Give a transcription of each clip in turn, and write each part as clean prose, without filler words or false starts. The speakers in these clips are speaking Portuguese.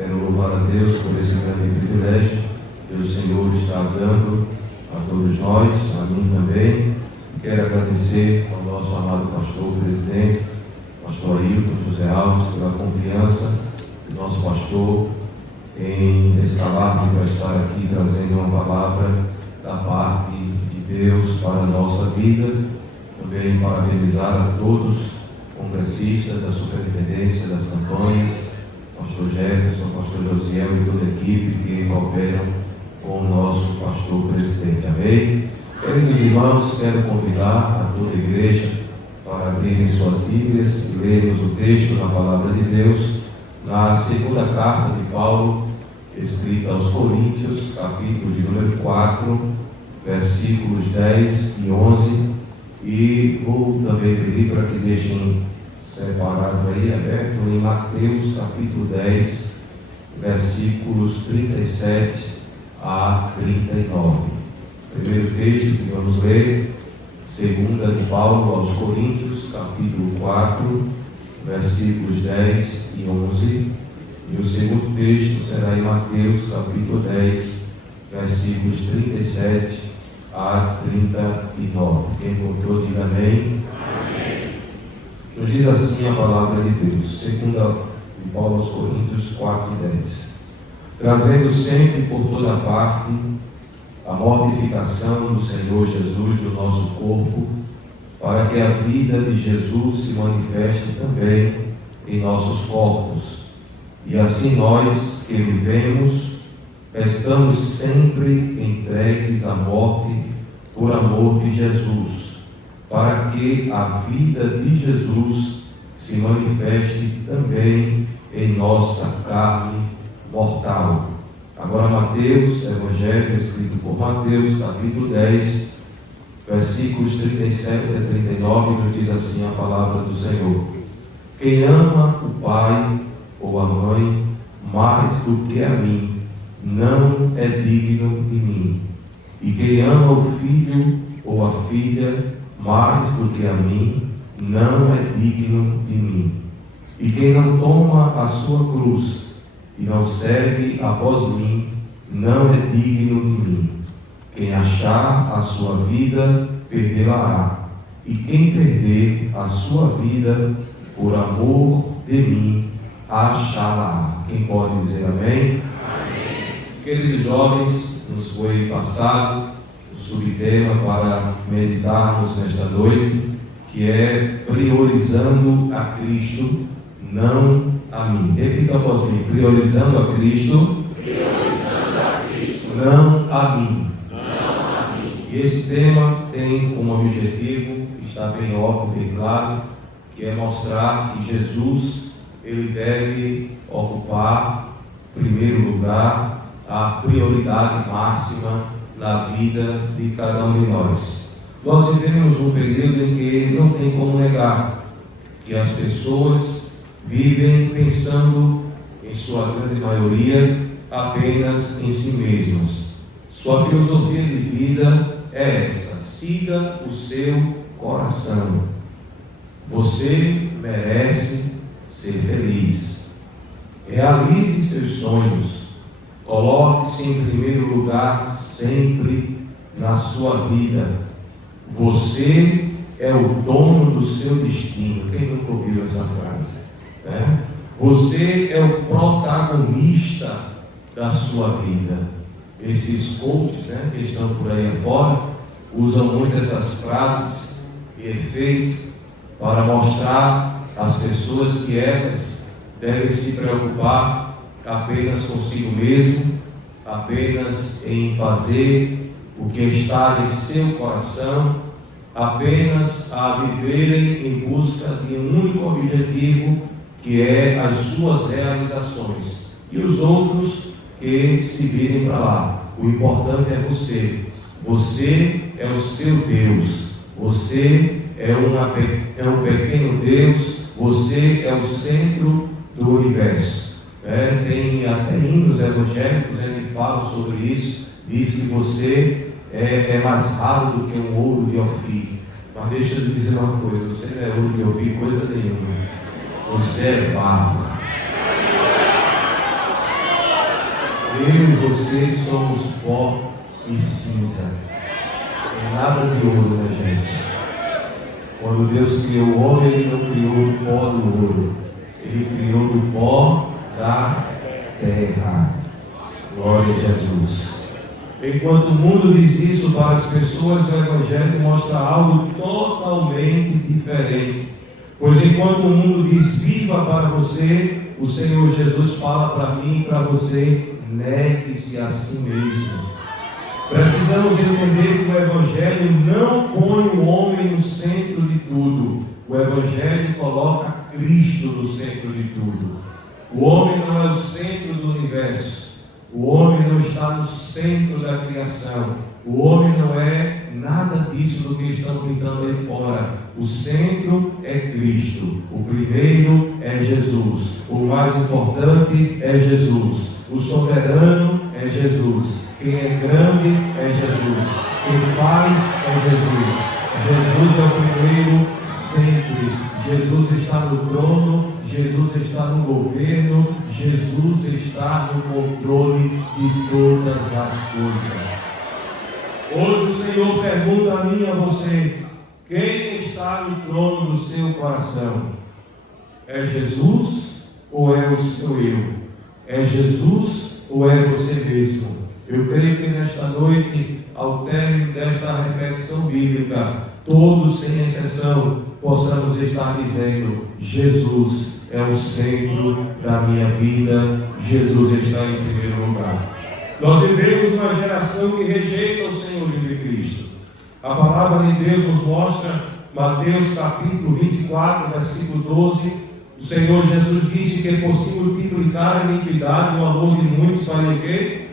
Quero louvar a Deus por esse grande privilégio que o Senhor está dando a todos nós, a mim também. Quero agradecer ao nosso amado pastor presidente, pastor Ailton José Alves, pela confiança do nosso pastor em escalar para estar aqui trazendo uma palavra da parte de Deus para a nossa vida. Também parabenizar a todos os congressistas da superintendência das campanhas, pastor Jefferson, pastor Josiel e toda a equipe que cooperam com o nosso pastor presidente. Amém? Queridos irmãos, quero convidar a toda a igreja para abrirem suas Bíblias e lermos o texto da palavra de Deus na segunda carta de Paulo, escrita aos Coríntios, capítulo de número 4, versículos 10 e 11. E vou também pedir para que deixem separado aí, aberto, em Mateus capítulo 10, versículos 37 a 39. Primeiro texto que vamos ler, segunda de Paulo aos Coríntios, capítulo 4, versículos 10 e 11. E o segundo texto será em Mateus, capítulo 10, versículos 37 a 39. Quem encontrou, diga amém. Amém. Nos diz assim a palavra de Deus, segunda de Paulo aos Coríntios 4 e 10. Trazendo sempre por toda parte a mortificação do Senhor Jesus no nosso corpo, para que a vida de Jesus se manifeste também em nossos corpos. E assim nós que vivemos, estamos sempre entregues à morte por amor de Jesus, para que a vida de Jesus se manifeste também em nossa carne mortal. Agora Mateus, Evangelho escrito por Mateus, capítulo 10, versículos 37 a 39, nos diz assim a palavra do Senhor: quem ama o pai ou a mãe mais do que a mim, não é digno de mim. E quem ama o filho ou a filha mais do que a mim, não é digno de mim. E quem não toma a sua cruz e não segue após mim, não é digno de mim. Quem achar a sua vida, perdê-la-á. E quem perder a sua vida por amor de mim, achá-la-á. Quem pode dizer amém? Amém. Queridos jovens, nos foi passado o subtema para meditarmos nesta noite, que é priorizando a Cristo, não a mim. Repita após mim: priorizando a Cristo, não a mim. E esse tema tem como objetivo, está bem óbvio, bem claro, que é mostrar que Jesus, ele deve ocupar primeiro lugar, a prioridade máxima na vida de cada um de nós. Nós vivemos um período em que não tem como negar que as pessoas vivem pensando, em sua grande maioria, apenas em si mesmos. Sua filosofia de vida é essa: siga o seu coração. Você merece ser feliz. Realize seus sonhos. Coloque-se em primeiro lugar sempre na sua vida. Você é o dono do seu destino. Quem nunca ouviu essa frase? Você é o protagonista da sua vida. Esses coaches, que estão por aí afora, usam muito essas frases e efeito para mostrar às pessoas que elas devem se preocupar apenas consigo mesmo, apenas em fazer o que está em seu coração, apenas a viverem em busca de um único objetivo, que é as suas realizações, e os outros que se virem para lá. O importante é você. Você é o seu Deus. Você é um pequeno Deus. Você é o centro do universo. Tem até hinos evangélicos que falam sobre isso. Diz que você é mais raro do que um ouro de Ofir. Mas deixa eu te dizer uma coisa: você não é ouro de Ofir coisa nenhuma. Você é barro. Eu e você somos pó e cinza. Não tem nada de ouro, né, gente? Quando Deus criou o homem, Ele não criou do pó do ouro. Ele criou do pó da terra. Glória a Jesus. Enquanto o mundo diz isso para as pessoas, o Evangelho mostra algo totalmente diferente. Pois enquanto o mundo diz viva para você, o Senhor Jesus fala para mim e para você: negue-se a si mesmo. Precisamos entender que o Evangelho não põe o homem no centro de tudo. O Evangelho coloca Cristo no centro de tudo. O homem não é o centro do universo. O homem não está no centro da criação. O homem não é nada disso do que estão pintando aí fora. O centro é Cristo. O primeiro é Jesus. O mais importante é Jesus. O soberano é Jesus. Quem é grande é Jesus. Quem faz é Jesus. Jesus é o primeiro sempre. Jesus está no trono, Jesus está no governo, Jesus está no controle de todas as coisas. Hoje o Senhor pergunta a mim e a você: quem está no trono do seu coração? É Jesus ou é o seu eu? É Jesus ou é você mesmo? Eu creio que nesta noite, ao término desta reflexão bíblica, todos sem exceção possamos estar dizendo: Jesus é o centro da minha vida, Jesus está em primeiro lugar. Nós vivemos uma geração que rejeita o senhorio de Cristo. A palavra de Deus nos mostra, Mateus capítulo 24, versículo 12, o Senhor Jesus disse que é possível multiplicar a iniquidade, o amor de muitos faria o quê?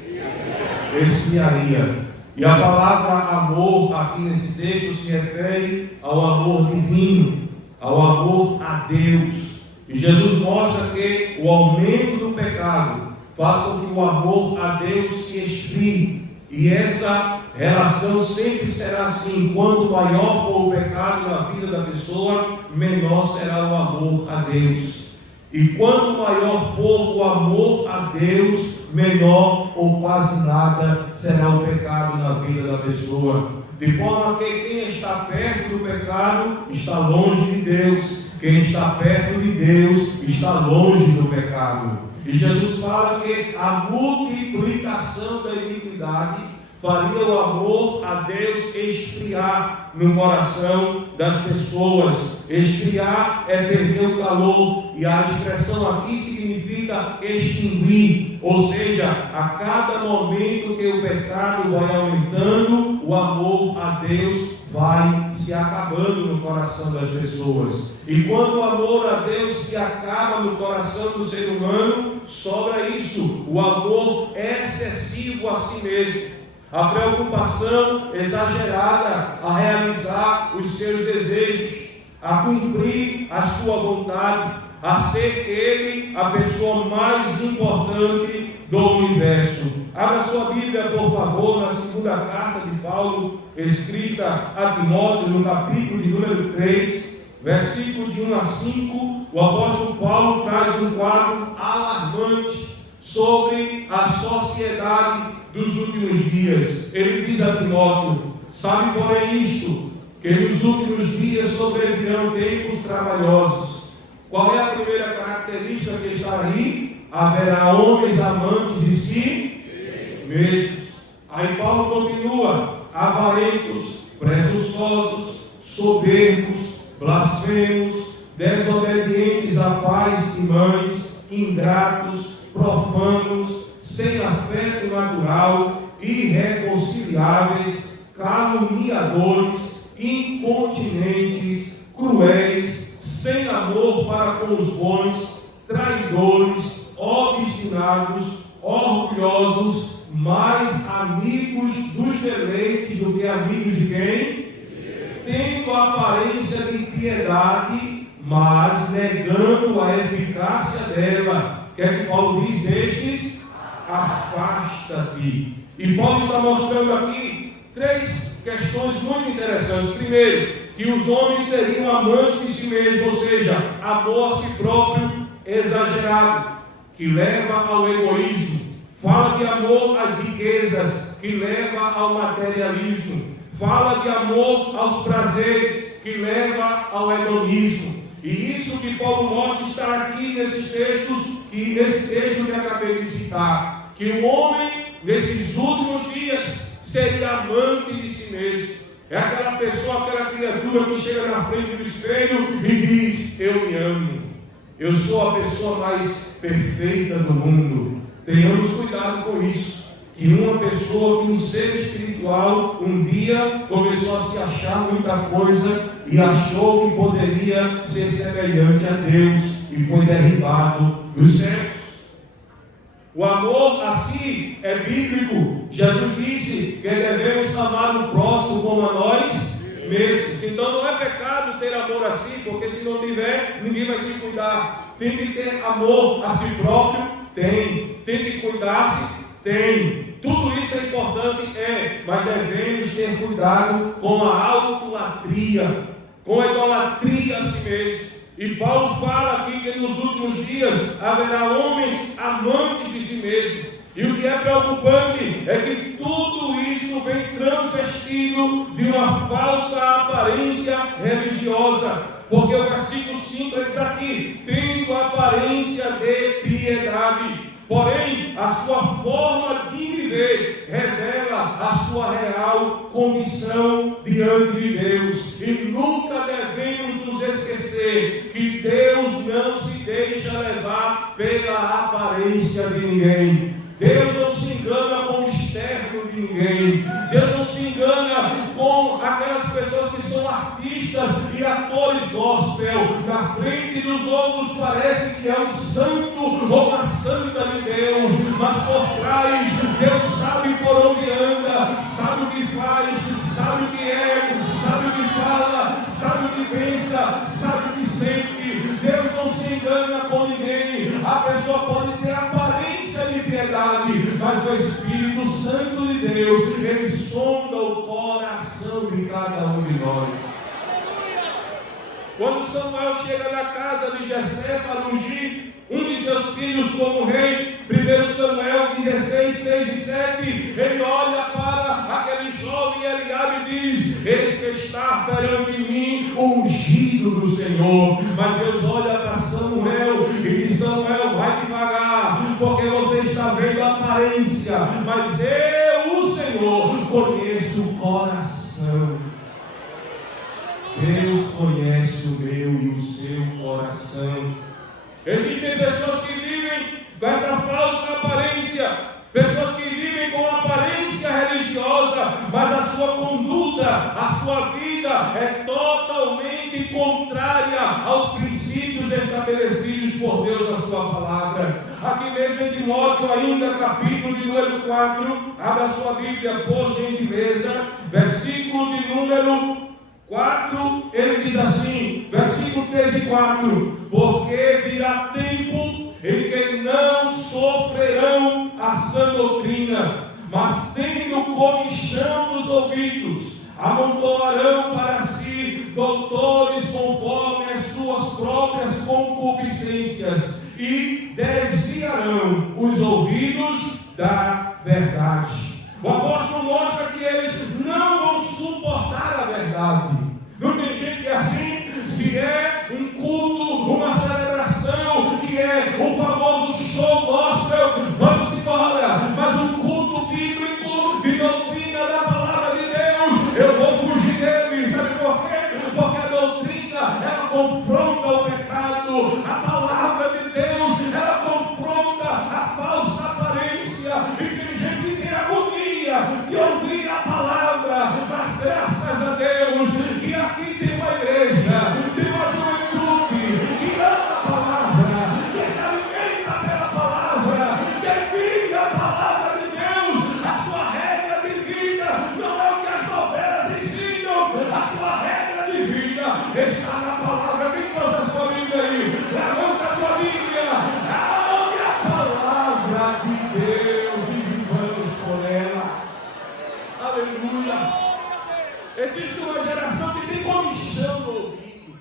Esfriaria. E a palavra amor aqui nesse texto se refere ao amor divino, ao amor a Deus. E Jesus mostra que o aumento do pecado faz com que o amor a Deus se esfrie. E essa relação sempre será assim: quanto maior for o pecado na vida da pessoa, menor será o amor a Deus. E quanto maior for o amor a Deus, menor ou quase nada será o pecado na vida da pessoa. De forma que quem está perto do pecado está longe de Deus. Quem está perto de Deus está longe do pecado. E Jesus fala que a multiplicação da iniquidade faria o amor a Deus esfriar no coração das pessoas. Esfriar é perder o calor, e a expressão aqui significa extinguir, ou seja, a cada momento que o pecado vai aumentando, o amor a Deus vai se acabando no coração das pessoas. E quando o amor a Deus se acaba no coração do ser humano, sobra isso, o amor excessivo a si mesmo. A preocupação exagerada a realizar os seus desejos, a cumprir a sua vontade, a ser ele a pessoa mais importante do universo. Abra sua Bíblia, por favor, na segunda carta de Paulo, escrita a Timóteo, no capítulo de número 3, versículo de 1 a 5. O apóstolo Paulo traz um quadro alarmante sobre a sociedade dos últimos dias. Ele diz a Timóteo: sabe, porém, isto, que nos últimos dias sobrevirão tempos trabalhosos. Qual é a primeira característica que está aí? Haverá homens amantes de si mesmos. Aí Paulo continua: avarentos, presunçosos, soberbos, blasfemos, desobedientes a pais e mães, ingratos, profanos, sem afeto natural, irreconciliáveis, caluniadores, incontinentes, cruéis, sem amor para com os bons, traidores, obstinados, orgulhosos, mais amigos dos deleites do que amigos de quem? Tendo a aparência de piedade, mas negando a eficácia dela. O que é que Paulo diz destes? Afasta-te. E Paulo está mostrando aqui três questões muito interessantes. Primeiro, que os homens seriam amantes de si mesmos, ou seja, amor a si próprio exagerado, que leva ao egoísmo. Fala Fala de amor às riquezas, que leva ao materialismo. Fala de amor aos prazeres, que leva ao hedonismo. E isso que Paulo mostra está aqui nesses textos, e nesse texto que acabei de citar. Que o homem, nesses últimos dias, seria amante de si mesmo. É aquela pessoa, aquela criatura que chega na frente do espelho e diz: eu me amo, eu sou a pessoa mais perfeita do mundo. Tenhamos cuidado com isso. Que uma pessoa, que um ser espiritual, um dia começou a se achar muita coisa e achou que poderia ser semelhante a Deus e foi derribado dos céus. O amor a si é bíblico. Jesus disse que devemos amar o próximo como a nós mesmos. Então não é pecado ter amor a si, porque se não tiver, ninguém vai se cuidar. Tem que ter amor a si próprio? Tem. Tem que cuidar-se? Tem. Tudo isso é importante, mas devemos ter cuidado com a autolatria, com a idolatria a si mesmo. E Paulo fala aqui que nos últimos dias haverá homens amantes de si mesmos. E o que é preocupante é que tudo isso vem transvestido de uma falsa aparência religiosa. Porque o versículo 5 diz aqui: tendo aparência de piedade, porém a sua forma de viver revela a sua real condição diante de Deus. E nunca devemos nos esquecer que Deus não se deixa levar pela aparência de ninguém. Deus não se engana com o externo de ninguém. Deus não se engana com aquelas pessoas que são artistas e atores gospel. Na frente dos outros parece que é um santo ou uma santa de Deus, mas por trás Deus sabe por onde anda, sabe o que faz, sabe o que é, sabe o que fala, sabe o que pensa, sabe o que sente. Deus não se engana com ninguém. A pessoa pode ter aparência de piedade, mas o Espírito Santo de Deus, ele sonda o coração de cada um de nós. Quando Samuel chega na casa de Jessé para ungir um de seus filhos como rei, 1 Samuel 16, 6 e 7, ele olha para aquele jovem Eliabe e diz: eis que está perante mim o ungido do Senhor. Mas Deus olha para Samuel e diz: Samuel, vai devagar, porque você está vendo a aparência, mas eu, o Senhor, conheço o coração. Deus conhece o meu e o seu coração. Existem pessoas que vivem com essa falsa aparência, pessoas que vivem com aparência religiosa, mas a sua conduta, a sua vida é totalmente contrária aos princípios estabelecidos por Deus na sua palavra. Aqui mesmo em Timóteo, ainda capítulo de número 4, abra a sua Bíblia por gentileza, versículo de número 4, ele diz assim, versículo 3 e 4: porque virá tempo em que não sofrerão a sã doutrina, mas tendo comichão nos ouvidos, amontoarão para si doutores conforme as suas próprias concupiscências, e desviarão os ouvidos da verdade. O apóstolo mostra que eles não vão suportar a verdade. Não tem gente que é assim. Se é um culto, uma celebração, que é o famoso show gospel, vamos embora. Mas um culto bíblico de doutrina da palavra de Deus, eu vou fugir dele. Sabe por quê? Porque a doutrina, ela confronta o pecado. A palavra de Deus, ela confronta a falsa aparência. E tem gente que tem agonia de ouvir a palavra, mas graças a Deus que aqui tem uma igreja, tem uma juventude que ama a palavra, que se alimenta pela palavra, que vive a palavra de Deus. A sua regra de vida não é o que as novelas ensinam, a sua regra de vida está na palavra. Quem trouxe a sua Bíblia aí? Levanta a tua Bíblia, abre a palavra de Deus e vivamos por ela. Aleluia. Existe uma geração que tem comichão no ouvido,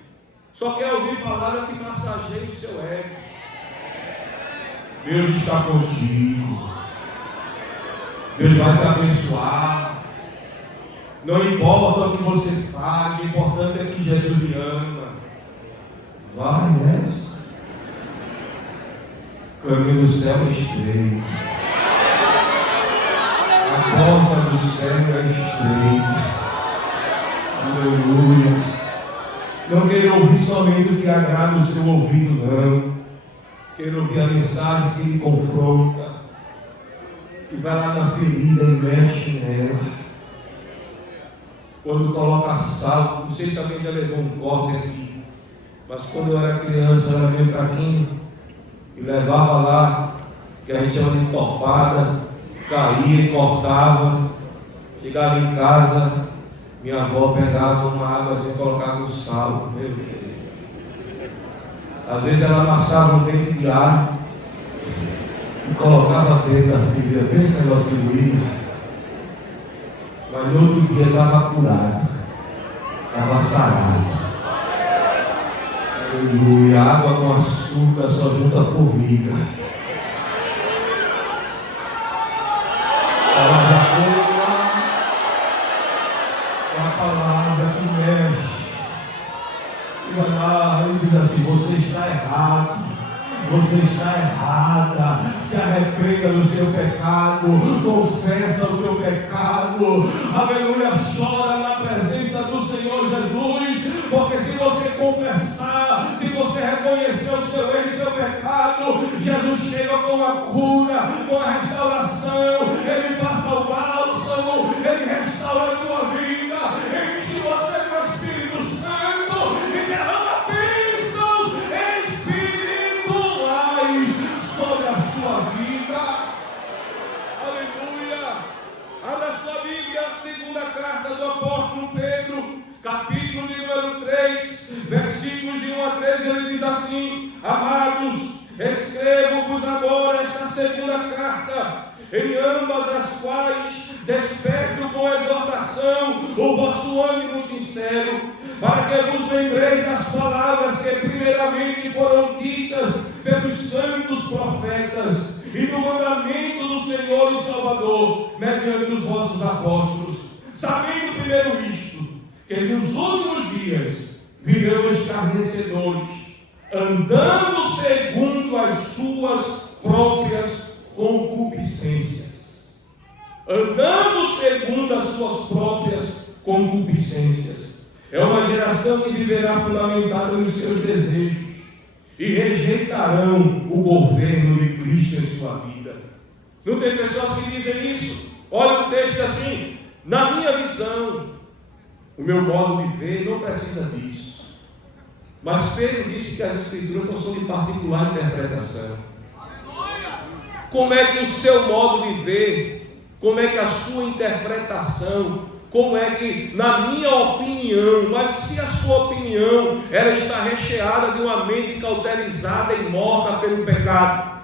só quer ouvir palavra que massageia o seu ego. Deus está contigo. Deus vai te abençoar. Não importa o que você faz, o importante é que Jesus lhe ama. Vai nessa. O caminho do céu é estreito. A porta do céu é estreita. Aleluia. Não queira ouvir somente o que agrada o seu ouvido, não. Queira ouvir a mensagem que lhe confronta. E vai lá na ferida e mexe nela. Quando coloca sal, não sei se alguém já levou um corte aqui, mas quando eu era criança, eu era meio fraquinho, e levava lá, que a gente chama de entorpada, caía e cortava. Chegava em casa, minha avó pegava uma água e colocava no sal. Meu Deus. Às vezes ela amassava um dente de alho e colocava dentro da ferida. Pensa esse negócio de doía. Mas no outro dia estava curado, estava sarado. Aleluia. Água com açúcar só junta formiga. Palavra boa é a palavra que mexe. E vai lá e diz assim: você está errado. Você está errada. Se arrependa do seu pecado. Confessa o teu pecado. Aleluia. Chora na presença do Senhor Jesus. Porque se você confessar, se você reconhecer o seu erro e o seu pecado, Jesus chega com a cura, com a restauração. Ele passa o bálsamo. Ele restaura a tua vida. Enche você com o Espírito Santo e derrama bênçãos sobre a sua vida. Aleluia. Abra sua Bíblia, a segunda carta do apóstolo Pedro, capítulo número 3, versículos de 1 a 13, ele diz assim: amados, escrevo-vos agora esta segunda carta, em ambas as quais desperto com exortação o vosso ânimo sincero, para que vos lembreis das palavras que primeiramente foram ditas pelos santos profetas, e do mandamento do Senhor e Salvador, mediante os vossos apóstolos, sabendo primeiro isto, que nos últimos dias virão escarnecedores, andando segundo as suas próprias concupiscências. Andando segundo as suas próprias concupiscências. É uma geração que viverá fundamentada nos seus desejos e rejeitarão o governo de Cristo em sua vida. Não tem pessoas que dizem isso? Olha o texto assim: na minha visão, o meu modo de ver não precisa disso. Mas Pedro disse que as Escrituras não são de particular interpretação. Como é que o seu modo de ver, como é que a sua interpretação, como é que, na minha opinião, mas se a sua opinião, ela está recheada de uma mente cauterizada e morta pelo pecado.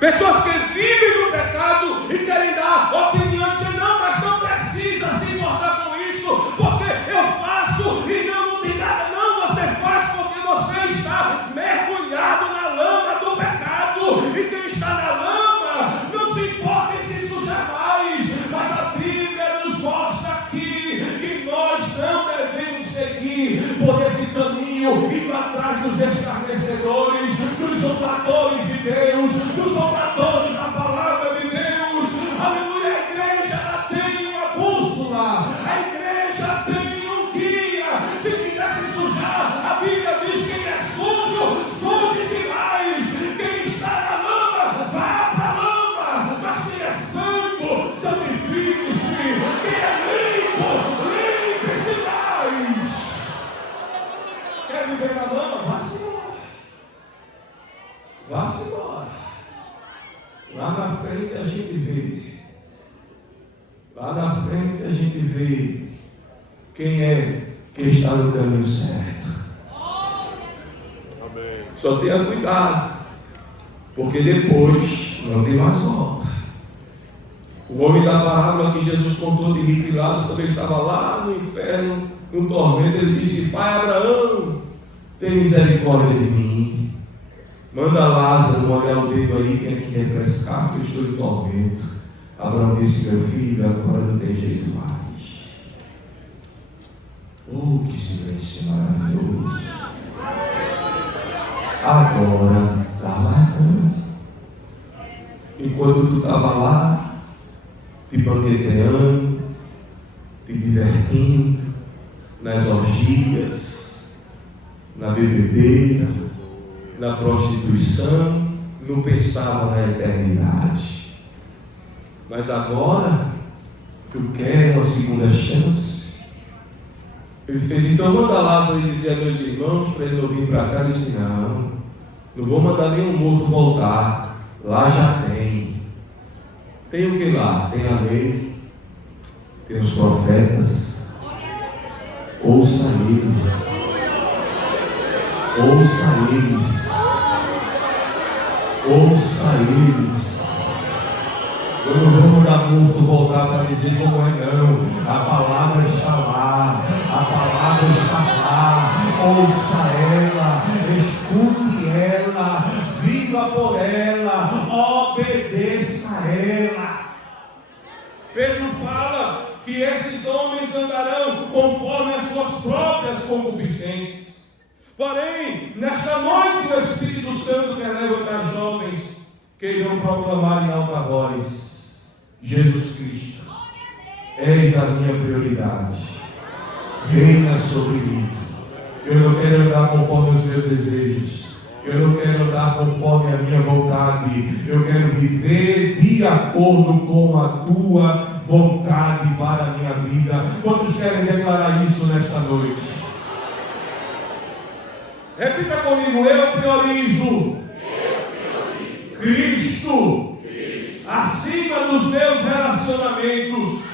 Pessoas que vivem no pecado e querem dar opinião, dizem: não, mas não precisa se importar com isso, porque eu faço e não tem nada. Não, você faz porque você está mergulhado na lama do pecado, e quem está na lama não se importa em se sujar mais. Mas a Bíblia nos mostra aqui que nós não devemos seguir por esse caminho, indo atrás dos escarnecedores, dos zombadores de Deus, dos zombadores da palavra de Deus. Aleluia. A igreja ela tem uma bússola, a igreja tem um guia. Se quiser se sujar, a Bíblia diz que quem é sujo, suje-se mais. Quem está na lama, vá para a lama. Mas quem é santo, santifique-se. Quem é limpo, limpe-se mais. Quer viver na lama? Vá-se embora. Vá-se embora. Lá na frente a gente vê. Lá na frente a gente vê quem é que está no caminho certo. Amém. Só tenha cuidado, porque depois não tem mais volta. O homem da parábola que Jesus contou de Rico e Lázaro também estava lá no inferno, no tormento. Ele disse: Pai Abraão, tem misericórdia de mim. Manda Lázaro molhar o dedo aí, quem é que refrescar, porque eu estou em tormento. Abraão disse: meu filho, agora não tem jeito mais. Oh, que silêncio maravilhoso. Agora dá não. Enquanto tu estava lá, te banqueteando, te divertindo, nas orgias, na bebedeira, na prostituição, não pensava na eternidade. Mas agora, tu quer uma segunda chance? Ele fez: então manda Lázaro e dizer a meus irmãos para ele não vir para cá. Ele disse: não vou mandar nenhum morto voltar, lá já tem. Tem o que lá? Tem a lei, tem os profetas. Ouça eles. Ouça eles. Ouça eles. Eu não vou mandar morto voltar para dizer como é, não. A palavra está lá. A palavra está lá. Ouça ela. Escute ela. Viva por ela. Obedeça a ela. Pedro fala que esses homens andarão conforme as suas próprias concupiscências. Porém, nessa noite o Espírito Santo quer levantar jovens que irão proclamar em alta voz: Jesus Cristo, eis a minha prioridade, reina sobre mim. Eu não quero andar conforme os meus desejos, eu não quero andar conforme a minha vontade, eu quero viver de acordo com a tua vontade para a minha vida. Quantos querem declarar isso nesta noite? Repita comigo: eu priorizo Cristo acima dos meus relacionamentos.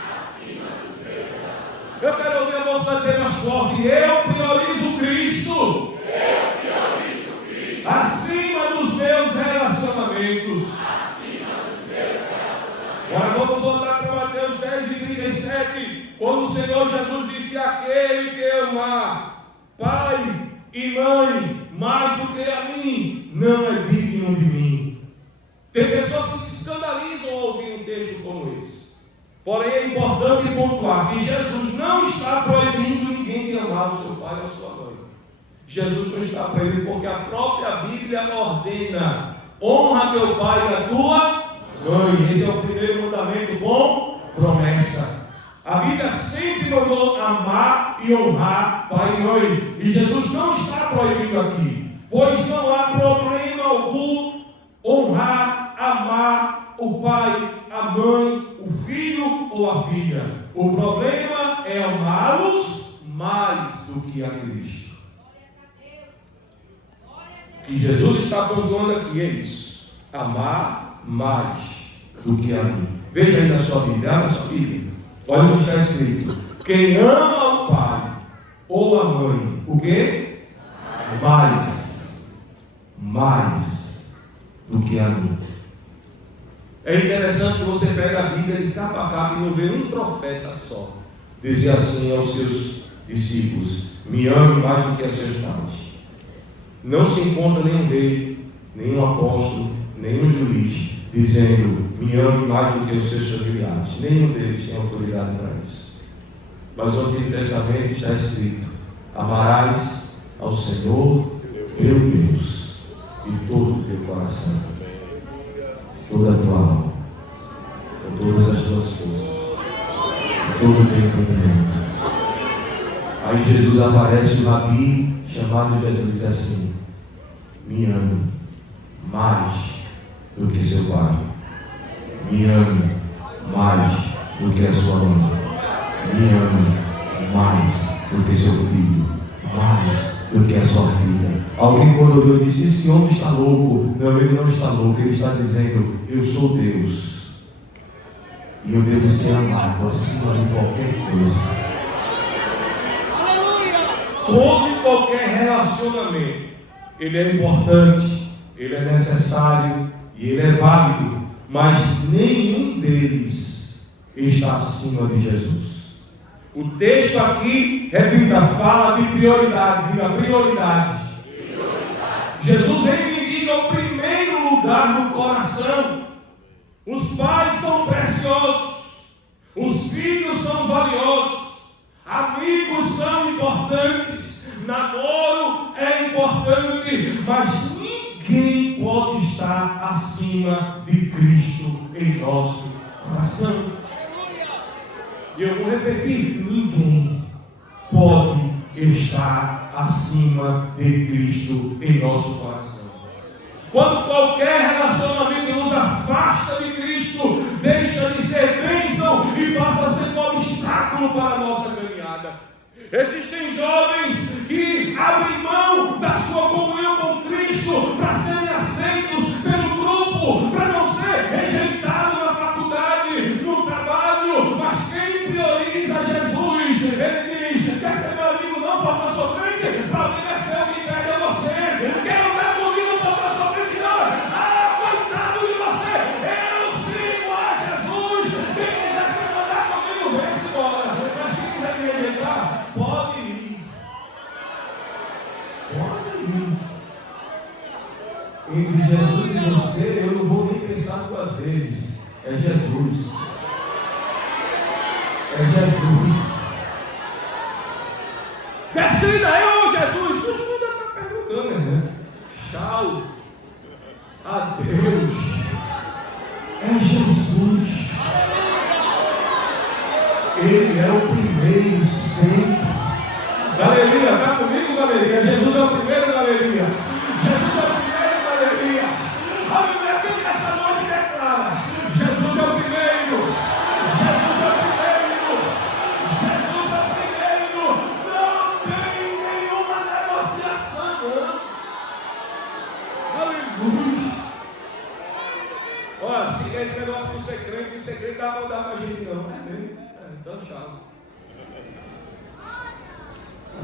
Eu quero ouvir a voz bater mais forte: eu priorizo Cristo acima dos meus relacionamentos. Agora vamos voltar para Mateus 10:37, quando o Senhor Jesus disse: aquele que amar pai e mãe mais do que a mim não é digno de mim. Tem pessoas que se escandalizam ao ouvir um texto como esse. Porém é importante pontuar que Jesus não está proibindo ninguém de amar o seu pai ou a sua mãe. Jesus não está proibindo, porque a própria Bíblia ordena: honra teu pai e a tua mãe. Esse é o primeiro mandamento com promessa. A Bíblia sempre mandou amar e honrar pai e mãe. E Jesus não está proibindo aqui, pois não há problema algum honrar, amar o pai, a mãe, o filho ou a filha. O problema é amá-los mais do que a Cristo. E Jesus está pontuando aqui é isso: amar mais do que a mim. Veja aí na sua Bíblia, abra sua Bíblia. Olha o que está escrito: quem ama o pai ou a mãe, o quê? Mais do que a mim. É interessante que você pega a Bíblia de capa a capa e não vê um profeta só dizer assim aos seus discípulos: me ame mais do que aos seus pais. Não se encontra nenhum rei, nenhum apóstolo, nenhum juiz dizendo: me ame mais do que os seus familiares. Nenhum deles tem autoridade para isso. Mas no Antigo Testamento está escrito: amarás ao Senhor teu Deus de todo o teu coração, toda a tua alma, com todas as tuas forças, com todo o teu entendimento. Aí Jesus aparece um rabi chamado Jesus e diz assim: me ame mais do que seu pai, me ame mais do que a sua mãe, me ame mais do que seu filho, mais do que a sua filha. Alguém quando olhou disse: esse homem está louco. Não, ele não está louco, ele está dizendo: eu sou Deus e eu devo ser amado acima de qualquer coisa. Todo e qualquer relacionamento, ele é importante, ele é necessário e ele é válido, mas nenhum deles está acima de Jesus. O texto aqui, repita, fala de prioridade, diga prioridade. Jesus reivindica o primeiro lugar no coração. Os pais são preciosos, os filhos são valiosos, amigos são importantes, namoro é importante, mas ninguém pode estar acima de Cristo em nosso coração. E eu vou repetir: ninguém pode estar acima de Cristo em nosso coração. Quando qualquer relacionamento nos afasta de Cristo, deixa de ser bênção e passa a ser um obstáculo para a nossa caminhada. Existem jovens que abrem mão da sua comunhão com Cristo para serem aceitos pelo grupo, para não ser rejeitado na faculdade, no trabalho, mas quem prioriza Jesus, ele diz: quer ser meu amigo não, porque eu sou crente, para mim é ser alguém perto de você. Quero estar comigo porque eu sou crente, não. Ah, coitado de você, eu sigo a Jesus. Quem quiser se mandar comigo, vem-se embora. Mas quem quiser me rejeitar, pode ir. Pode ir. Entre Jesus e você, eu não vou nem pensar duas vezes. É Jesus. É Jesus. Decida eu, Jesus. O senhor ainda está perguntando, né? Tchau. Adeus. É Jesus. Ele é o primeiro sempre. Galeria, está comigo, galeria? Jesus é o primeiro, galeria. Jesus é o primeiro, galeria. Aleluia, quem nessa noite declara: Jesus é o primeiro. Jesus é o primeiro. Jesus é o primeiro. Não tem nenhuma negociação, não. Aleluia. Olha, se quer dizer negócio de ser crente dá para dar para a gente, não. É mesmo? Então, tchau.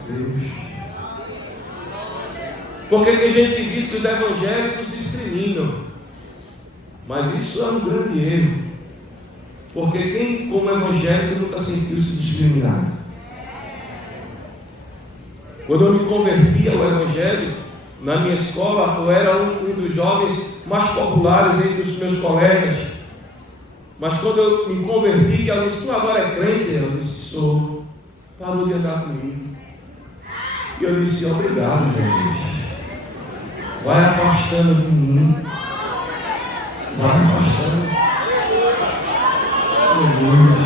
Deus. Porque tem gente que diz que os evangélicos discriminam, mas isso é um grande erro, porque quem como evangélico nunca sentiu-se discriminado? Quando eu me converti ao evangelho, na minha escola eu era um dos jovens mais populares entre os meus colegas, mas quando eu me converti, que ela disse: tu agora é crente? Eu disse: sou. Parou de andar comigo. E eu disse: obrigado, Jesus. Vai afastando de mim. Vai afastando. Aleluia.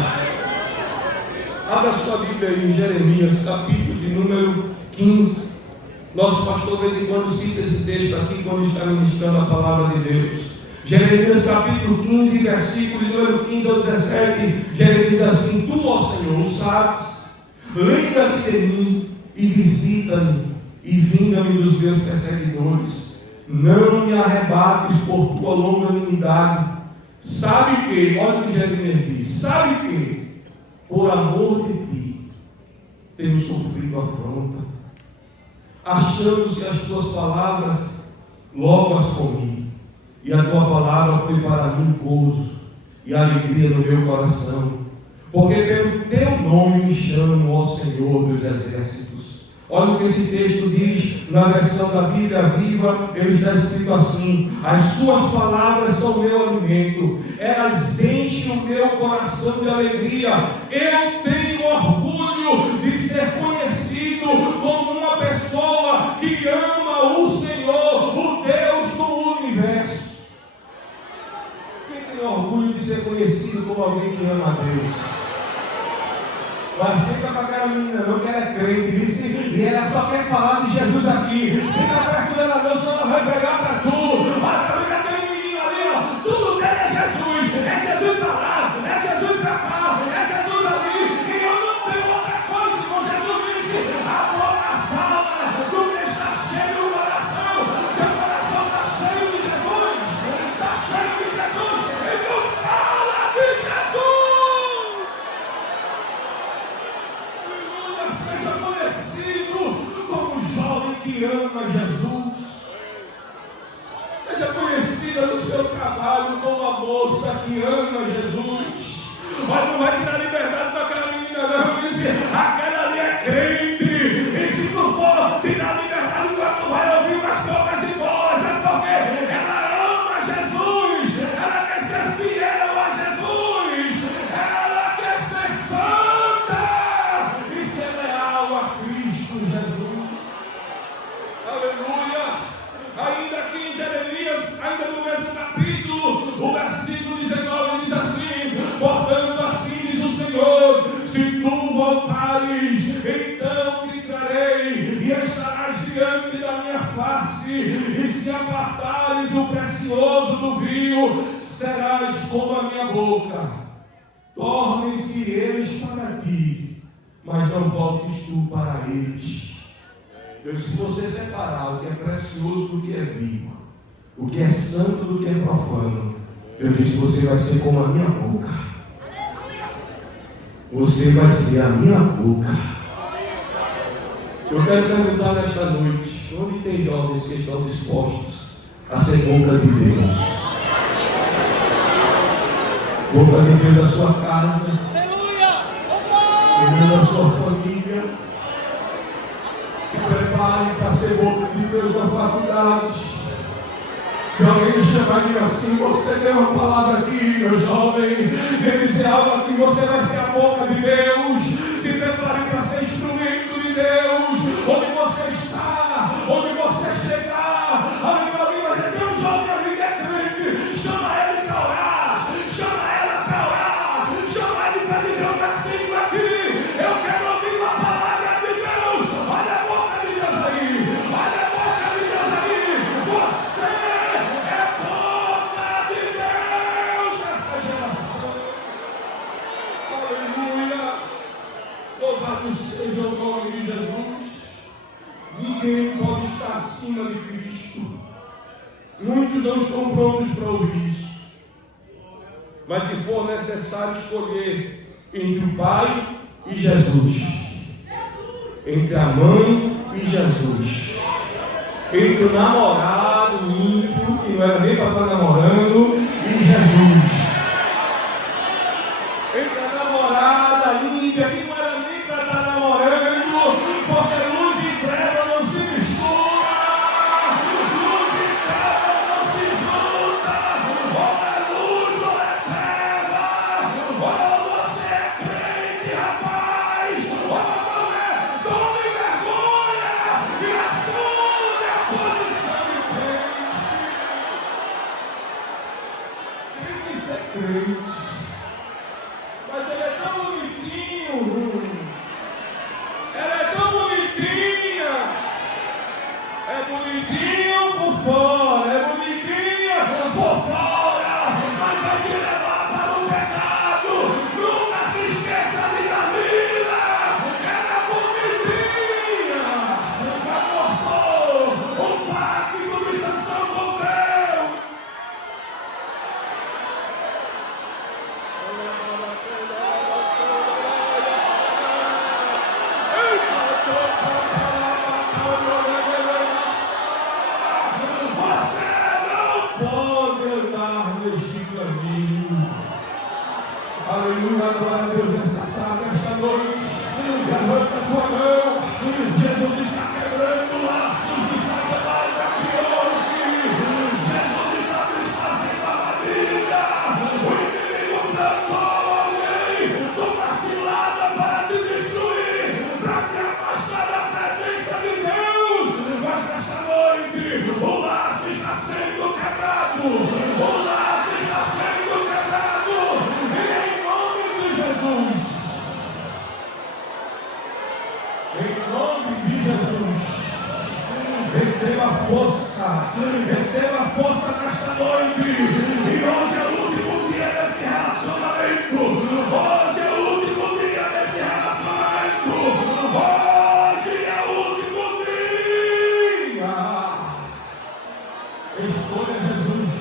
Abra sua Bíblia aí em Jeremias, capítulo de número 15. Nosso pastor, de vez em quando, cita esse texto aqui quando está ministrando a palavra de Deus. Jeremias capítulo 15, versículo de número 15 ao 17. Jeremias diz assim: tu, ó Senhor, sabes, lembra-te de mim e visita-me, e vinga-me dos meus perseguidores. Não me arrebates por tua longanimidade. Sabe que, olha o que Jeremias diz: sabe que, por amor de ti, tenho sofrido afronta, achando que as tuas palavras logo as comi, e a tua palavra foi para mim gozo e alegria no meu coração, porque pelo teu nome me chamo, ó Senhor dos exércitos. Olha o que esse texto diz na versão da Bíblia Viva. Ele está escrito assim: as suas palavras são meu alimento, elas enchem o meu coração de alegria. Eu tenho orgulho de ser conhecido como uma pessoa que ama o Senhor, o Deus do universo. Quem tem orgulho de ser conhecido como alguém que ama a Deus? Mas senta para aquela menina não, que ela é crente, e ela só quer falar de Jesus aqui. Senta perto dela, Deus, não, ela vai pregar para tu. Olha, também aquele menino ali, ó, tudo dele é Jesus. É Jesus para lá, é Jesus para cá, é Jesus ali. E eu não tenho outra coisa, irmão. Jesus disse: a boca fala do que está cheio do coração. Teu coração está cheio de Jesus, está cheio de Jesus. Então fala de Jesus. Seja conhecido como jovem que ama Jesus. Seja conhecida no seu trabalho como a moça que ama Jesus. Olha, não vai tirar liberdade para aquela menina, não. Disse: aquela ali é crente. E se tu for tirar liberdade, tu vai ouvir umas poucas e boas. Sabe por quê? Ela ama como a minha boca, tornem-se eles para ti, mas não voltes tu para eles. Eu disse, se você separar o que é precioso do que é vil, o que é santo do que é profano, eu disse, você vai ser como a minha boca. Você vai ser a minha boca. Eu quero perguntar nesta noite, onde tem jovens que estão dispostos a ser boca de Deus? Boca de Deus da sua casa, de Deus da sua família. Se prepare para ser boca de Deus na faculdade. E alguém me chamaria assim, você tem uma palavra aqui, meu jovem, ele dizer algo aqui, você vai ser a boca de Deus. Se prepare para ser instrumento de Deus, onde você está, onde você chegar. Alguém vai dizer, tem um jovem ali que é crente, chama ele para orar, chama ela para orar, chama ele para dizer um versículo aqui. Eu quero ouvir uma palavra de Deus. Olha a boca de Deus aí, olha a boca de Deus aí. Você louvado seja o nome de Jesus. Ninguém pode estar acima de Cristo. Muitos não estão prontos para ouvir isso. Mas se for necessário escolher entre o Pai e Jesus, entre a mãe e Jesus, entre o namorado ímpio, que não era nem para estar namorando, e Jesus, entre a namorada ímpia, que não era nem para estar namorando, porque luz e treva não se mistura, luz e treva não se junta, ou é luz ou é treva, ou você é crente, rapaz, ou não é, tome vergonha e assume a posição de crente. Tem que ser crente. Mas ele é tão bonitinho, ela é tão bonitinha, é bonitinho por fora, é bonitinha por fora, mas vai te levar para o pecado. Nunca se esqueça de Dalila, ela é bonitinha, mas cortou o pacto de Sansão com Deus. Aleluia, glória a Deus nesta tarde, nesta noite. Levanta a tua mão. Jesus está quebrando laços de Satanás aqui hoje. Jesus está desfazendo a família. O inimigo plantou alguém numa cilada para te destruir, para te afastar da presença de Deus. Mas nesta noite o laço está sendo quebrado. O laço está sendo quebrado. Em nome de Jesus, receba força nesta noite. E hoje é o último dia deste relacionamento. Hoje é o último dia deste relacionamento. Hoje é o último dia. Escolha Jesus.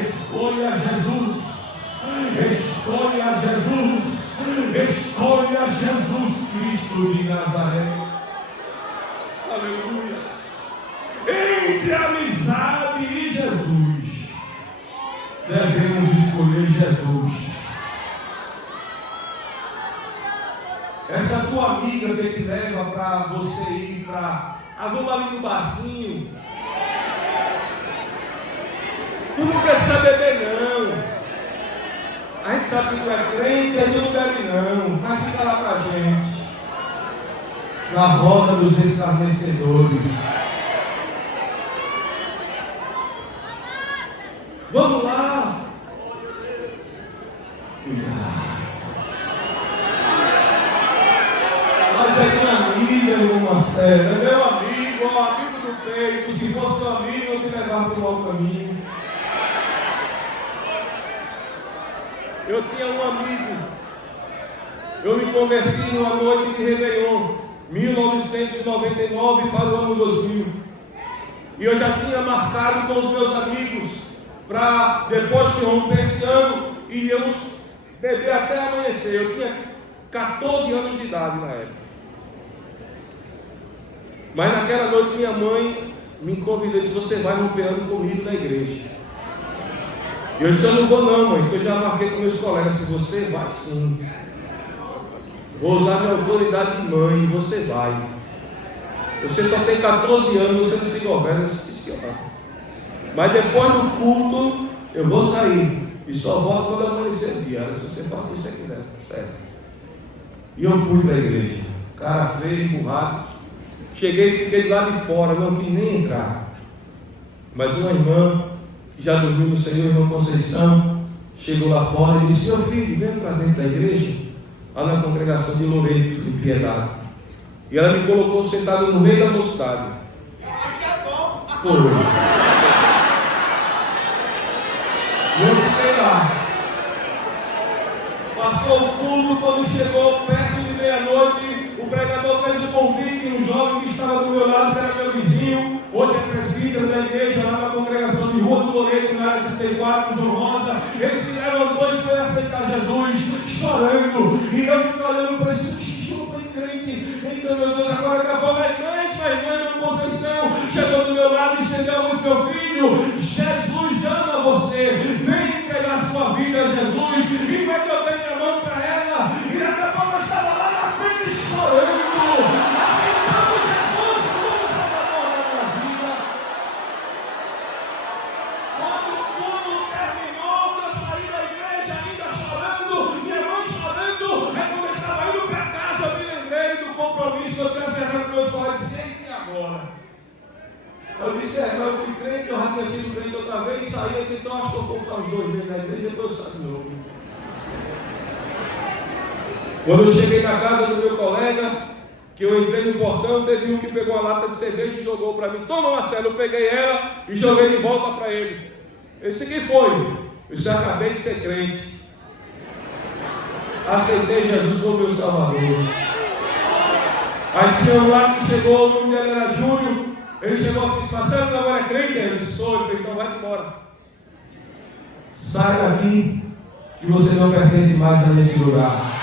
Escolha Jesus. Escolha Jesus. Escolha Jesus Cristo de Nazaré. Aleluia. Entre a amizade e Jesus, devemos escolher Jesus. Essa tua amiga que te leva para você ir para... vamos ali no barzinho. Tu não quer saber beber não. A gente sabe que tu é crente, a gente não bebe não, mas fica lá com a gente, na roda dos escarnecedores. Vamos lá. Cuidado. Mas é minha amiga, irmão Marcelo, é meu amigo, amigo do peito. Se fosse teu amigo, eu te levava para o mau caminho. Eu tinha um amigo, eu me converti numa noite de Réveillon, 1999 para o ano 2000. E eu já tinha marcado com os meus amigos para depois que romper esse ano iríamos beber até amanhecer. Eu tinha 14 anos de idade na época. Mas naquela noite minha mãe me convidou e disse: você vai romper ano comigo na igreja. E eu disse: eu não vou não, mãe, porque eu já marquei com meus colegas. Se você vai sim, vou usar minha autoridade de mãe e você vai. Você só tem 14 anos, você não se governa. Mas depois do culto eu vou sair e só volto quando amanhecer o dia. Se você faz o que você quiser, certo? E eu fui para a igreja, cara feio, empurrado. Cheguei e fiquei lá de fora, não quis nem entrar. Mas uma irmã que já dormiu no Senhor, irmã Conceição, chegou lá fora e disse: meu filho, vem para dentro da igreja, lá na congregação de Loreto, de Piedade. E ela me colocou sentado no meio da mostarda. Foi. E eu fiquei lá. Passou o culto, quando chegou perto de meia-noite, o pregador fez um convite e um jovem que estava do meu lado, que era meu vizinho, hoje é presbítero da igreja, lá na congregação de Rua do Loreto, na área 34, João Rosa. Ele se levantou e foi aceitar Jesus, chorando. E eu fiquei olhando para esse crente. Então, meu Deus, agora acabou a irmã Conceição chegou do meu lado e estendeu a mão: meu filho, Jesus ama você, vem entregar sua vida a Jesus. E vai que eu dei minha mão para ela, e daqui a pouco eu estava lá na frente chorando, aceitando Jesus como Salvador da minha vida. Quando o culto terminou, eu saí da igreja ainda chorando, minha mãe chorando. Quando eu estava indo para casa, eu me lembrei do compromisso. Eu tinha cerrado com meus colegas: e agora? Eu disse: eu fui crente, eu já tinha sido crente outra vez, saí, eu disse: então acho que eu vou ficar uns 2 meses na igreja, depois eu saio de novo. Quando eu cheguei na casa do meu colega, que eu entrei no portão, teve um que pegou a lata de cerveja e jogou para mim. Toma, Marcelo. Eu peguei ela e joguei de volta para ele. Esse que foi? Eu disse: acabei de ser crente, aceitei Jesus como meu Salvador. Aí tinha um lá que chegou, o nome dele era Júlio. Ele chegou assim: Marcelo, não é crente? Ele disse: sou. Ele falou: então vai embora. Sai daqui, que você não pertence mais a esse lugar.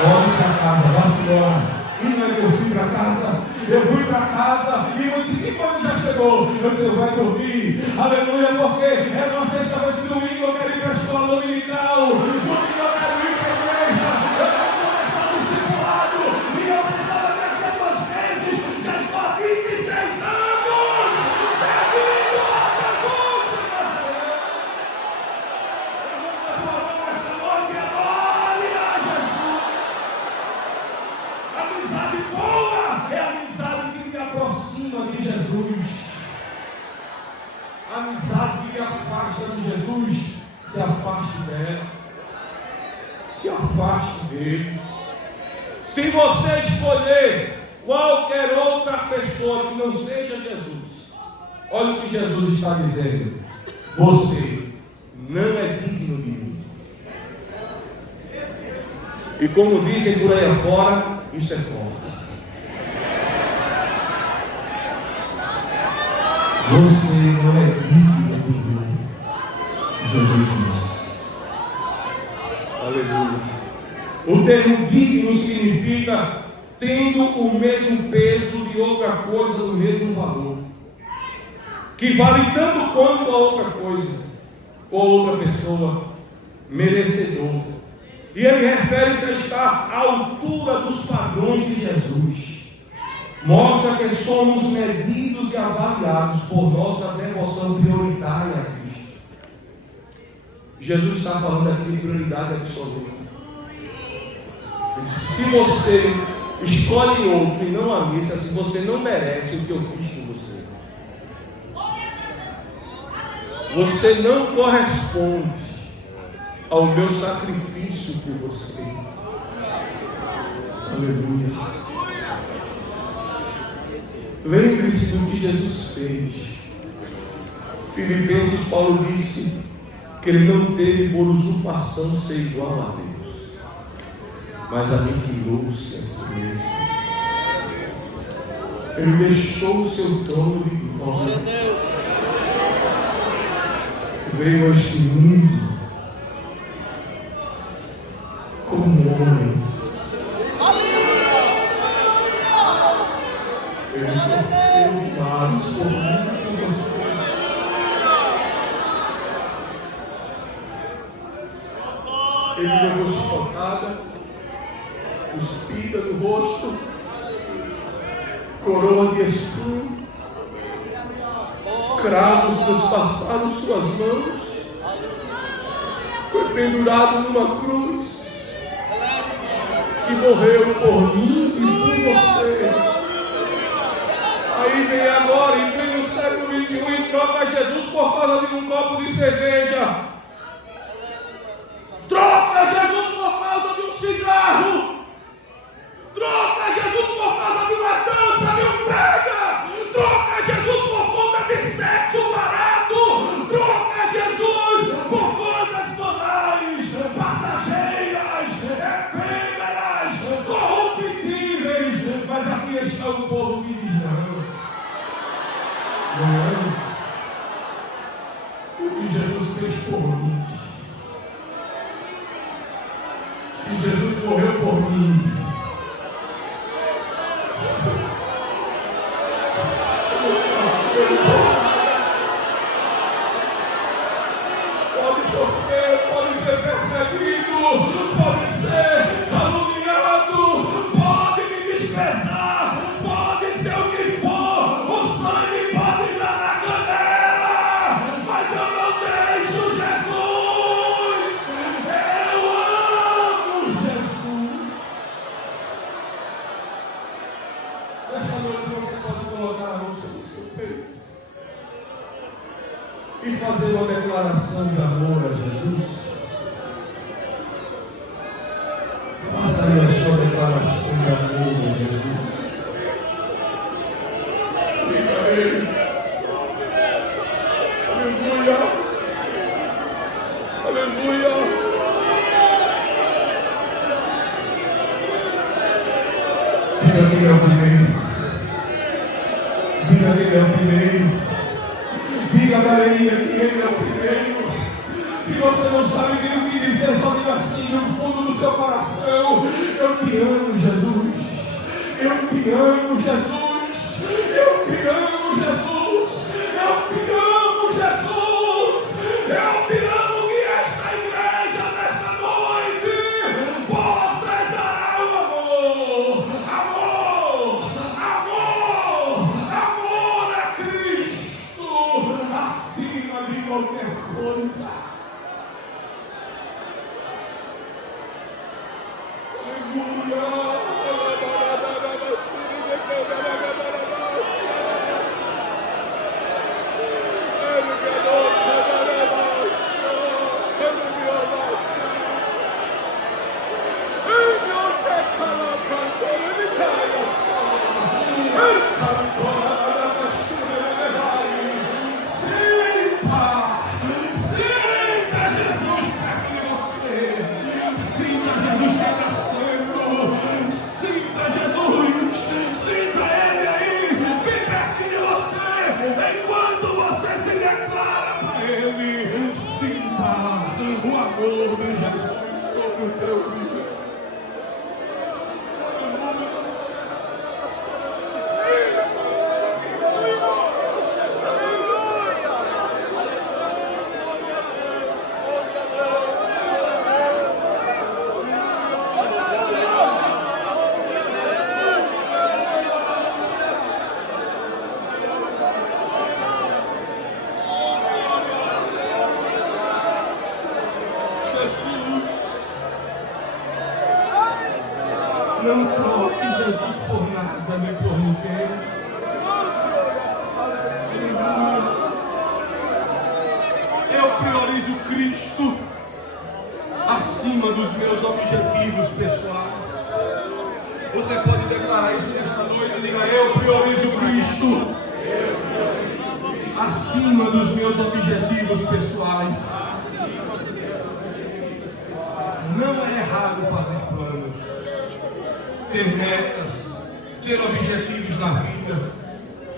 Volte para casa, vá-se embora. E não é que eu fui para casa? Eu fui para casa e eu disse: quem foi que já chegou? Eu disse: vai dormir. Aleluia, porque é uma sexta-feira de domingo, eu quero ir para a escola dominical. Domingo eu quero ir para a igreja. Eu quero começar o discipulado. E eu precisava crescer 2 meses. Já estou há 26 anos servindo a Jesus de Nazaré. Eu vou falar nessa noite, glória a Jesus. Amizade boa é a amizade que me aproxima de Jesus. A amizade que me afasta de Jesus, se afaste dela. Se afaste dele. Se você escolher qualquer outra pessoa que não seja Jesus, olha o que Jesus está dizendo: você não é digno de mim. E como dizem por aí afora, isso é forte. Você não é digno de mim, Jesus disse. Aleluia. O termo digno significa tendo o mesmo peso de outra coisa, do mesmo valor, que vale tanto quanto a outra coisa, ou outra pessoa, merecedor. E ele refere-se a estar à altura dos padrões de Jesus. Mostra que somos medidos e avaliados por nossa devoção prioritária a Cristo. Jesus está falando aqui de prioridade absoluta. Se você escolhe outro e não a mim, se você não merece o que eu fiz com você, você não corresponde ao meu sacrifício por você. Aleluia. Lembre-se do que Jesus fez. Filipenses, Paulo disse que ele não teve por usurpação ser igual a Deus, mas aniquilou-se a si mesmo. Ele deixou o seu trono de glória, veio a este mundo como homem. Ele sofreu demais por mim e por você. Ele levou chicotada, cuspida no rosto, coroa de espinho, cravos transpassaram suas mãos, foi pendurado numa cruz e morreu por mim e por você. Aí vem agora, em pleno século XXI, e troca Jesus por causa de um copo de cerveja. Troca Jesus por causa de um cigarro. Troca Jesus por causa de uma dança, de um brega. Troca Jesus por conta de sexo barato. Troca Jesus por coisas banais, passageiras, efêmeras, corruptíveis. Mas aqui está o povo que diz não. O que Jesus fez por mim. Se Jesus morreu por mim, pode sofrer, pode ser perseguido, pode ser caluniado, pode me desprezar, pode ser o que for, o sangue pode dar na canela, mas eu não deixo Jesus, eu amo Jesus. Nessa noite você pode colocar a mão sobre o seu peito e fazer uma declaração de amor a Jesus. Faça aí a sua declaração de amor a Jesus. Diga a Ele. Aleluia. Aleluia. Diga que Ele é o primeiro. Diga que Ele é o primeiro. Diga, galerinha, que Ele é o primeiro. Se você não sabe nem o que dizer, só diga assim no fundo do seu coração: eu te amo, Jesus. Eu te amo, Jesus. Eu te amo, Jesus. Eu te amo, Jesus. Eu te amo, que esta igreja nessa noite possa exalar o amor. Amor, amor, amor a Cristo acima de qualquer coisa. Não troque Jesus por nada, nem por ninguém. Aleluia. Eu priorizo Cristo acima dos meus objetivos pessoais. Você pode declarar isso nesta noite. Diga: eu priorizo Cristo acima dos meus objetivos pessoais. Não é errado fazer planos, ter metas, ter objetivos na vida.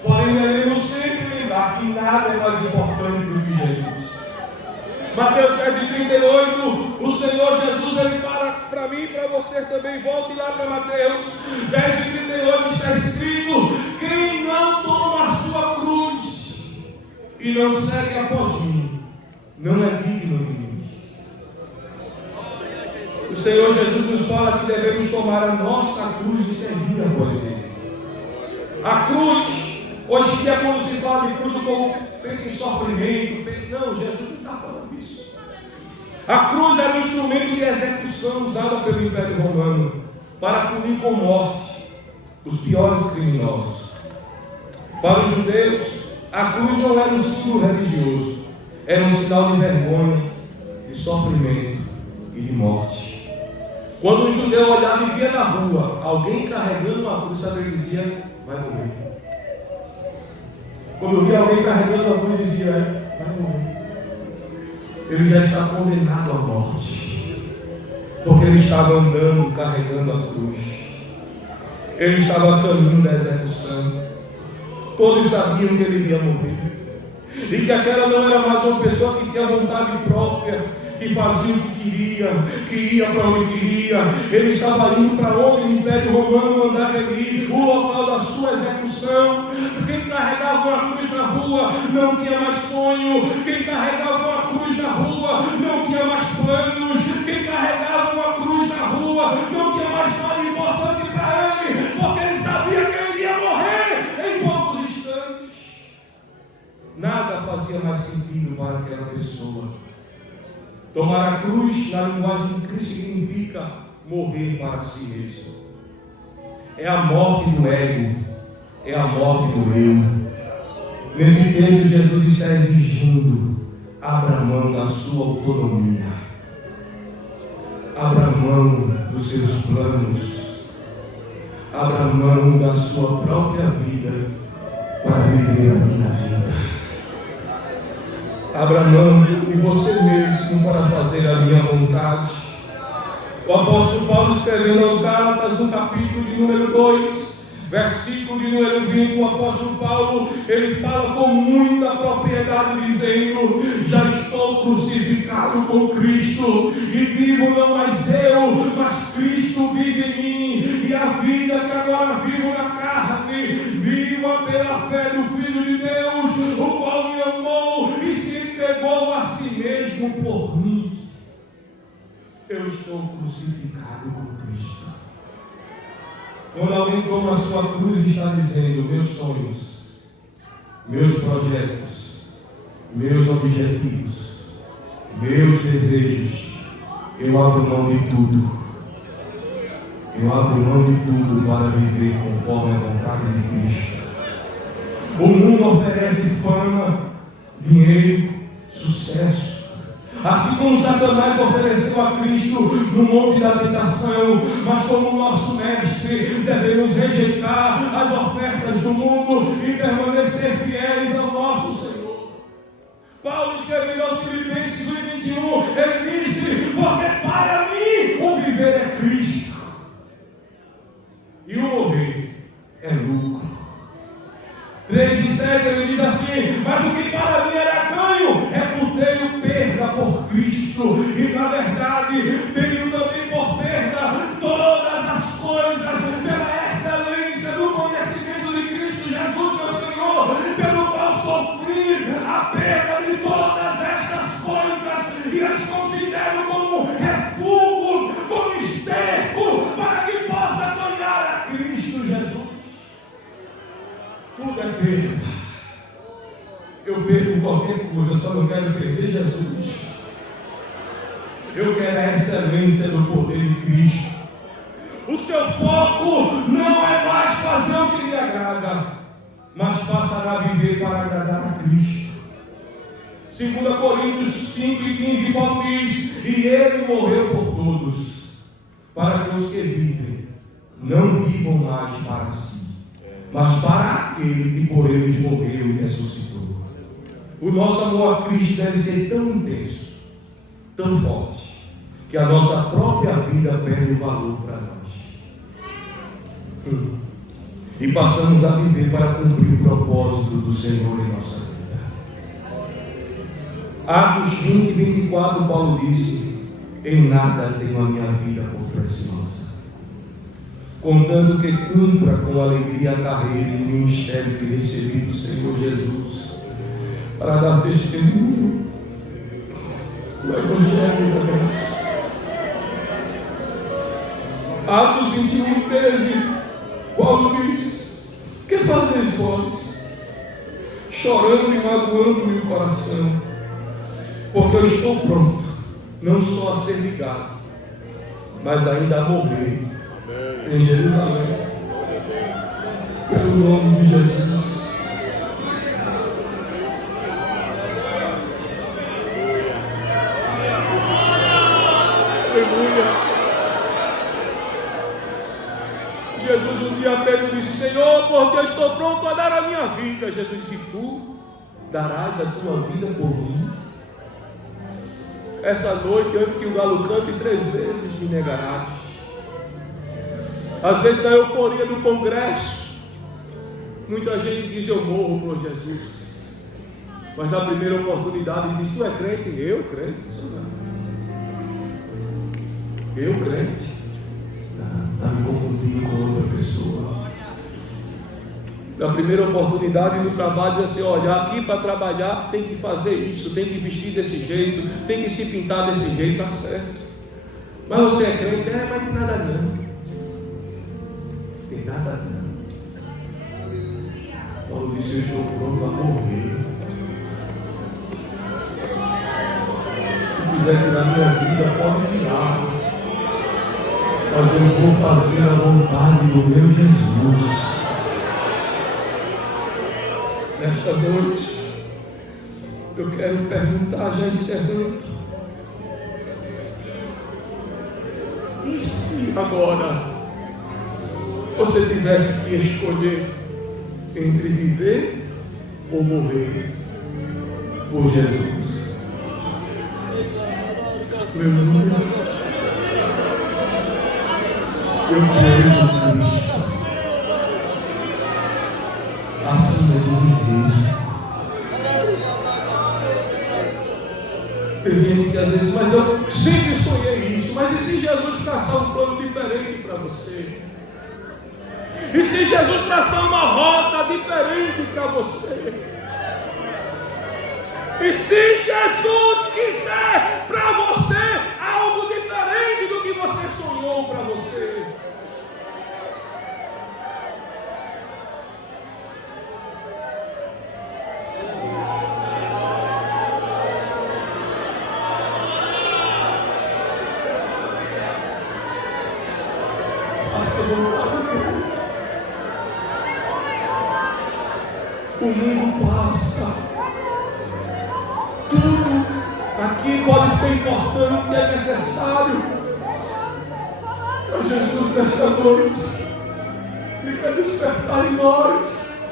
Porém, devemos sempre lembrar que nada é mais importante do que Jesus. Mateus 10:38, o Senhor Jesus, ele fala para mim e para você também. Volte lá para Mateus 10:38, está escrito: quem não toma a sua cruz e não segue após mim, não é digno de mim. O Senhor Jesus nos fala que devemos tomar a nossa cruz e seguir após Ele. A cruz, hoje em dia, quando se fala de cruz, o povo pensa em sofrimento, não, Jesus não está falando isso. A cruz era um instrumento de execução usado pelo Império Romano para punir com morte os piores criminosos. Para os judeus, a cruz não era um símbolo religioso, era um sinal de vergonha, de sofrimento e de morte. Quando um judeu olhava e via na rua alguém carregando uma cruz, sabe o que ele dizia? Vai morrer. Quando via alguém carregando a cruz, dizia: vai morrer. Ele já está condenado à morte, porque ele estava andando carregando a cruz. Ele estava a caminho da execução. Todos sabiam que ele ia morrer, e que aquela não era mais uma pessoa que tinha vontade própria, que fazia o que queria, que ia para onde queria. Ele estava indo para onde o Império Romano mandava ele ir, o local da sua execução. Quem carregava uma cruz na rua não tinha mais sonho. Quem carregava uma cruz na rua não tinha mais planos. Quem carregava uma cruz na rua não tinha mais nada importante para ele, porque ele sabia que ele ia morrer em poucos instantes. Nada fazia mais sentido para aquela pessoa. Tomar a cruz, na linguagem de Cristo, significa morrer para si mesmo. É a morte do ego, é a morte do eu. Nesse texto, Jesus está exigindo: abra mão da sua autonomia, abra mão dos seus planos, abra mão da sua própria vida para viver a minha vida. Abra mão de você mesmo para fazer a minha vontade. O apóstolo Paulo escrevendo aos Gálatas, no capítulo de número 2, versículo de número 20, o apóstolo Paulo, ele fala com muita propriedade, dizendo: já estou crucificado com Cristo, e vivo não mais eu, mas Cristo vive em mim, e a vida que agora vivo na carne, viva pela fé do Filho de Deus, o qual me amou e se entregou a si mesmo por mim. Eu estou crucificado com Cristo. Quando alguém toma a sua cruz, está dizendo: meus sonhos, meus projetos, meus objetivos, meus desejos, eu abro mão de tudo. Eu abro mão de tudo para viver conforme a vontade de Cristo. O mundo oferece fama, dinheiro, sucesso. Assim como Satanás ofereceu a Cristo no monte da tentação, mas como nosso mestre, devemos rejeitar as ofertas do mundo e permanecer fiéis ao nosso Senhor. Paulo escreveu aos Filipenses 1:21, ele disse: porque para mim o viver é Cristo e o morrer é lucro. 3:7 ele diz assim: mas o que para mim era ganho é por ter perda por Cristo, e na verdade tenho também por perda todas as coisas pela excelência do conhecimento de Cristo Jesus meu Senhor, pelo qual sofri a perda de todas estas coisas e as considero como refúgio, como esterco, para que possa ganhar a Cristo Jesus. Tudo é perda. Eu perco qualquer coisa, só não quero perder Jesus. Eu quero a excelência do poder de Cristo. O seu foco não é mais fazer o que lhe agrada, mas passará a viver para agradar a Cristo. 2 Coríntios 5:15, Paulo diz: e ele morreu por todos, para que os que vivem não vivam mais para si, mas para aquele que por eles morreu e ressuscitou. O nosso amor a Cristo deve ser tão intenso tão forte que a nossa própria vida perde valor para nós. E passamos a viver para cumprir o propósito do Senhor em nossa vida. Atos 20, 24, Paulo disse: em nada tenho a minha vida por preciosa, contando que cumpra com alegria a carreira e o ministério que recebi do Senhor Jesus, para dar testemunho do Evangelho da graça. Atos 21, 13, Paulo diz: que fazeis vós, chorando e magoando-me o coração, porque eu estou pronto, não só a ser ligado, mas ainda a morrer em Jerusalém, pelo nome de Jesus. Aleluia. Jesus um dia Pedro disse: Senhor, porque eu estou pronto a dar a minha vida. Jesus disse: tu darás a tua vida por mim? Essa noite, antes que o galo cante, 3 vezes me negarás. Às vezes a euforia do congresso, muita gente diz: eu morro por Jesus. Mas na primeira oportunidade diz: tu é crente? Eu crente? Eu crente? Está me confundindo com outra pessoa. Na primeira oportunidade no trabalho, diz assim: olha, aqui para trabalhar tem que fazer isso, tem que vestir desse jeito, tem que se pintar desse jeito, está certo. Mas você é crente? Mas tem nada não. Tem nada não. Paulo disse: eu estou pronto a morrer. Se quiser tirar minha vida, pode tirar. Mas eu vou fazer a vontade do meu Jesus. Nesta noite, eu quero perguntar, já encerrando: e se agora você tivesse que escolher entre viver ou morrer por Jesus? Aleluia. Eu prezo Cristo acima de mim mesmo. Tem gente que às vezes: mas eu sempre sonhei isso. Mas e se Jesus traçar um plano diferente para você? E se Jesus traçar uma rota diferente para você? E se Jesus quiser para você algo diferente do que você sonhou para você? O mundo passa. Tudo aqui pode ser importante, é necessário. Mas Jesus, nesta noite, Ele quer despertar em nós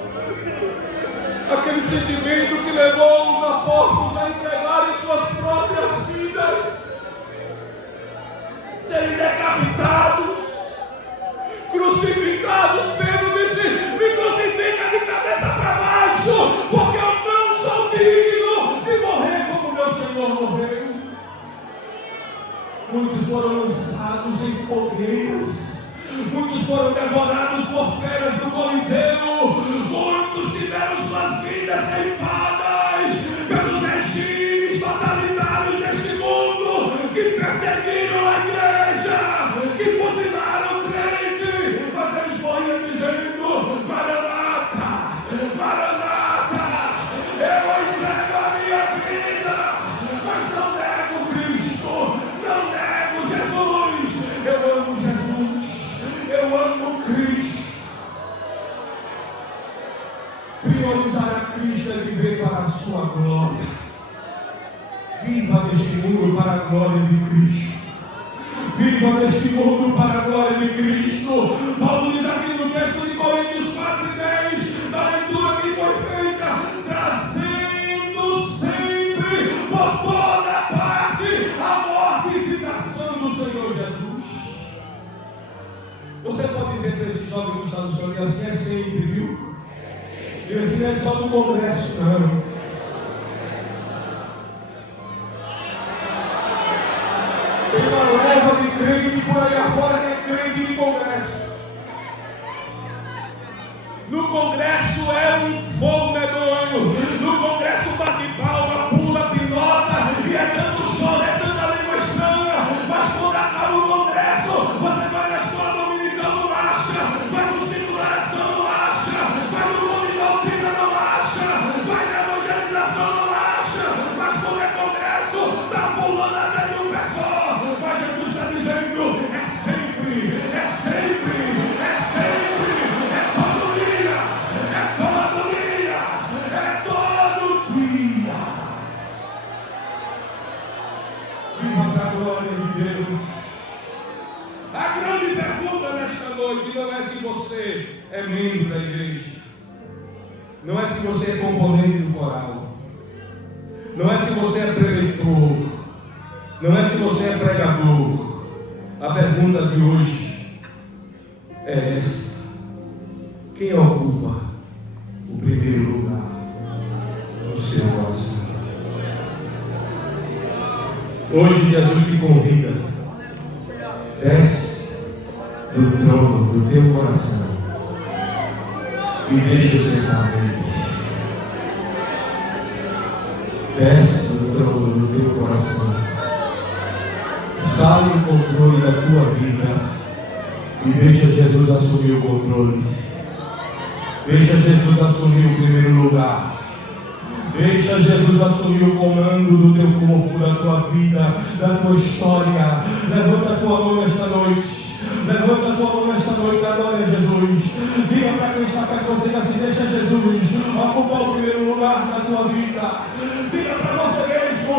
aquele sentimento que levou os apóstolos a entregarem suas próprias vidas, serem decapitados, crucificados. Pedro disse: me crucifica de cabeça para baixo, porque eu não sou digno de morrer como meu Senhor morreu. Muitos foram lançados em fogueiras, muitos foram devorados por feras do Coliseu, muitos tiveram suas vidas ceifadas pelos regimes totalitários deste mundo, que perseguiram a igreja, que fuzilaram o crente. Mas eles foram dizendo: Maranata, Maranata, eu entrego a minha vida, mas não nego Cristo, não nego Jesus. Eu amo Jesus, eu amo Cristo. Priorizar a Cristo é viver para a sua glória. Viva neste mundo para a glória de Cristo. Viva neste mundo para a glória de Cristo. Paulo diz aqui no texto de Coríntios 4:10, da leitura que foi feita: trazendo sempre por toda parte a lado do Senhor, e assim é sempre, viu? E assim não é só do congresso, não. Tem uma leva de crente por aí afora que é crente de congresso. No congresso é um fogo medonho. No congresso bate palma, pula, pilota, e é tanto choro, é tanta língua estranha. Mas quando acaba o congresso, você vai na escola dominical, não acha. Vai no ciclo da oração, não acha. Vai no nome da doutrina, não acha. Vai na evangelização, não acha. Mas quando é congresso, está pulando até de um pé só. Mas Jesus está dizendo, é sempre, é sempre, é sempre, é todo dia, é todo dia, é todo dia. Viva para a glória de Deus. A grande pergunta nesta noite não é se você é membro da igreja, não é se você é componente do coral, não é se você é preleitor, não é se você é pregador. A pergunta de hoje é essa: quem ocupa o primeiro lugar no seu coração? Hoje Jesus te convida, desce do trono do teu coração e deixa eu sentar nele. Desce do trono do teu coração, sai o controle da tua vida e deixa Jesus assumir o controle. Deixa Jesus assumir o primeiro lugar. Deixa Jesus assumir o comando do teu corpo, da tua vida, da tua história. Levanta a tua mão nesta noite. Levanta a tua mão nesta noite, adore Jesus. Diga para quem está perto de você assim: deixa Jesus ocupar o primeiro lugar na tua vida. Diga para você mesmo: